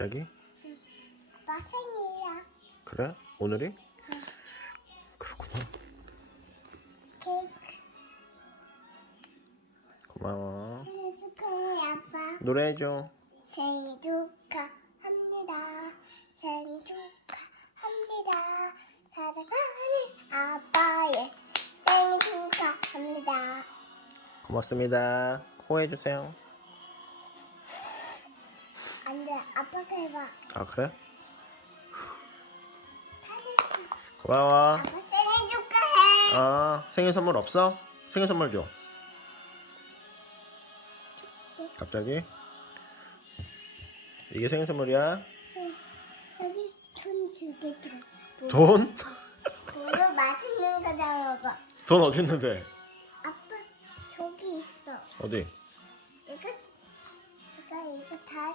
갑자기? 아빠 생일이야. 그래? 오늘이? 그렇구나. 케이크 고마워. 생일 축하해 아빠. 노래해줘. 생일 축하합니다. 생일 축하합니다. 사랑하는 아빠의 생일 축하합니다. 고맙습니다. 호해주세요. 아빠가 해봐. 아, 그래? 고마워. 아빠 생일 축하해. 아, 생일 선물 없어? 생일 선물 줘. 갑자기? 이게 생일 선물이야? 응. 여기 돈 주게 돈. 돈? 돈을 맛있는 거 잡아봐. 돈 어디 있는데? 아빠 저기 있어. 어디? 이거 이거 이거 다